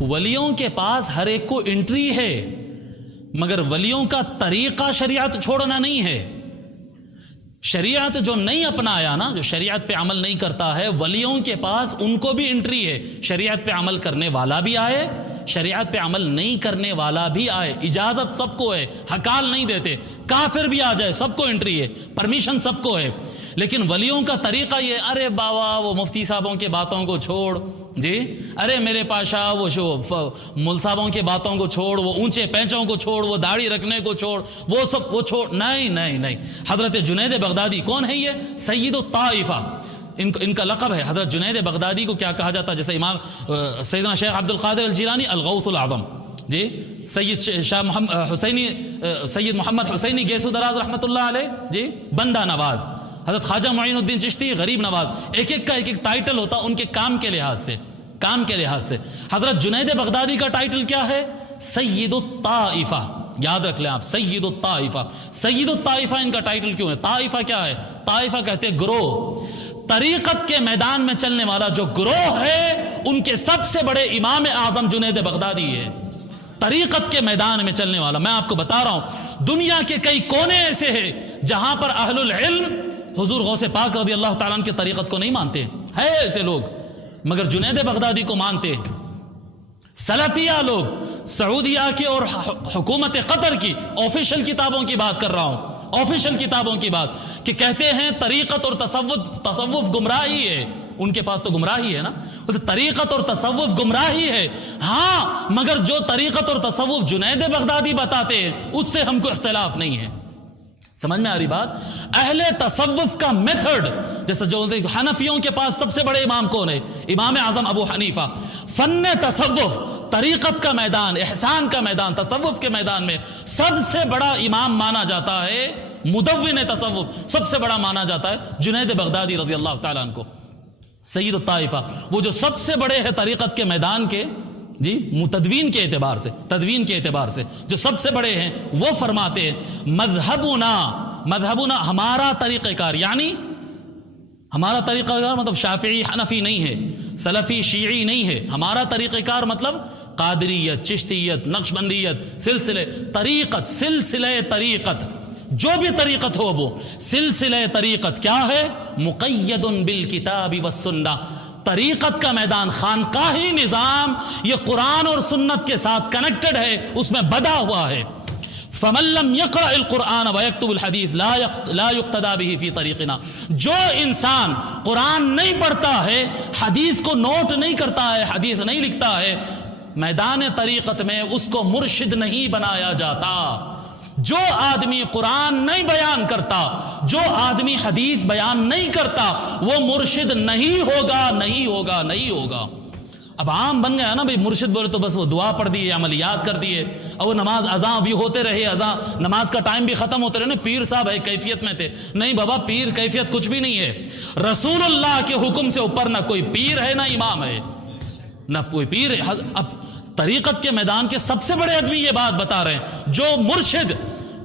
ولیوں کے پاس ہر ایک کو انٹری ہے، مگر ولیوں کا طریقہ شریعت چھوڑنا نہیں ہے۔ شریعت جو نہیں اپنایا نا، جو شریعت پہ عمل نہیں کرتا ہے، ولیوں کے پاس ان کو بھی انٹری ہے۔ شریعت پہ عمل کرنے والا بھی آئے، شریعت پہ عمل نہیں کرنے والا بھی آئے، اجازت سب کو ہے، ہکال نہیں دیتے۔ کافر بھی آ جائے سب کو انٹری ہے، پرمیشن سب کو ہے۔ لیکن ولیوں کا طریقہ یہ، ارے بابا وہ مفتی صاحبوں کے باتوں کو چھوڑ جی، ارے میرے پاشا وہ مل صاحبوں کے باتوں کو چھوڑ، وہ اونچے پینچوں کو چھوڑ، وہ داڑھی رکھنے کو چھوڑ، وہ سب وہ چھوڑ، نہیں نہیں نہیں۔ حضرت جنید بغدادی کون ہے؟ یہ سید الطائفہ، ان کا لقب ہے۔ حضرت جنید بغدادی کو کیا کہا جاتا ہے؟ جیسے امام سیدنا شیخ عبد القادر الجیلانی الغوث العظم جی، سید شاہ سید محمد حسینی گیسو دراز رحمۃ اللہ علیہ جی، بندہ نواز، حضرت خواجہ معین الدین چشتی غریب نواز، ایک ایک کا ایک ایک ٹائٹل ہوتا ان کے کام کے لحاظ سے، کام کے لحاظ سے۔ حضرت جنید بغدادی کا ٹائٹل کیا ہے؟ سید الطائفہ، یاد رکھ لیں آپ، سید الطائفہ۔ سید الطائفہ ان کا ٹائٹل کیوں ہے؟ طائفہ کیا ہے؟ طائفہ کہتے ہیں گروہ۔ طریقت کے میدان میں چلنے والا جو گروہ ہے، ان کے سب سے بڑے امام اعظم جنید بغدادی ہے۔ طریقت کے میدان میں چلنے والا، میں آپ کو بتا رہا ہوں، دنیا کے کئی کونے ایسے ہیں جہاں پر اہل العلم حضور غوث پاک رضی اللہ تعالیٰ عنہ کی طریقت کو نہیں مانتے ہیں، ایسے لوگ، مگر جنید بغدادی کو مانتے ہیں۔ سلفیہ لوگ، سعودیہ کی اور حکومت قطر کی آفیشل کتابوں کی بات کر رہا ہوں، آفیشل کتابوں کی بات، کہ کہتے ہیں طریقت اور تصوف گمراہی ہے۔ ان کے پاس تو گمراہی ہے نا، طریقت اور تصوف گمراہی ہے، ہاں، مگر جو طریقت اور تصوف جنید بغدادی بتاتے ہیں اس سے ہم کو اختلاف نہیں ہے۔ سمجھ میں آ رہی بات؟ اہل تصوف کا میتھڈ، جیسے جو حنفیوں کے پاس سب سے بڑے امام کون ہے؟ امام اعظم ابو حنیفہ۔ فن تصوف، طریقت کا میدان، احسان کا میدان، تصوف کے میدان میں سب سے بڑا امام مانا جاتا ہے، مدون تصوف سب سے بڑا مانا جاتا ہے جنید بغدادی رضی اللہ تعالیٰ عنہ کو، سید الطائفہ۔ وہ جو سب سے بڑے ہیں طریقت کے میدان کے جی، تدوین کے اعتبار سے، تدوین کے اعتبار سے جو سب سے بڑے ہیں، وہ فرماتے ہیں مذہبنا ہمارا طریقہ کار، یعنی ہمارا طریقہ کار مطلب شافعی حنفی نہیں ہے، سلفی شیعی نہیں ہے، ہمارا طریقہ کار مطلب قادریت، چشتیت، نقشبندیت، سلسلے طریقت، سلسلے طریقت، جو بھی طریقت ہو وہ سلسلے طریقت کیا ہے؟ مقید بالکتاب والسنہ۔ طریقت کا میدان، خانقاہی نظام، یہ قرآن اور سنت کے ساتھ کنیکٹڈ ہے، اس میں بدا ہوا ہے۔ فمن لم يقرأ القرآن ويكتب الحديث لا يقتدى به في طريقنا۔ جو انسان قرآن نہیں پڑھتا ہے، حدیث کو نوٹ نہیں کرتا ہے، حدیث نہیں لکھتا ہے، میدان طریقت میں اس کو مرشد نہیں بنایا جاتا۔ جو آدمی قرآن نہیں بیان کرتا، جو آدمی حدیث بیان نہیں کرتا، وہ مرشد نہیں ہوگا، نہیں ہوگا، نہیں ہوگا۔ اب عام بن گیا نا بھئی، مرشد بولے تو بس وہ دعا پڑھ دیے، عملیات کر دیے، اور وہ نماز اذان بھی ہوتے رہے، اذان نماز کا ٹائم بھی ختم ہوتے رہے، پیر صاحب ہے کیفیت میں تھے۔ نہیں بابا، پیر کیفیت کچھ بھی نہیں ہے۔ رسول اللہ کے حکم سے اوپر نہ کوئی پیر ہے، نہ امام ہے، نہ کوئی پیر ہے۔ اب طریقت کے میدان کے سب سے بڑے آدمی یہ بات بتا رہے ہیں، جو مرشد،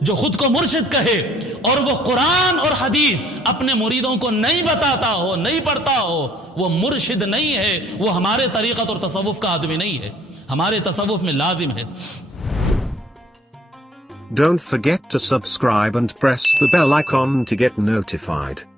جو خود کو مرشد کہے اور وہ قرآن اور حدیث اپنے مریدوں کو نہیں بتاتا ہو، نہیں پڑھتا ہو، وہ مرشد نہیں ہے، وہ ہمارے طریقت اور تصوف کا آدمی نہیں ہے، ہمارے تصوف میں لازم ہے۔ Don't forget to subscribe and press the bell icon to get notified.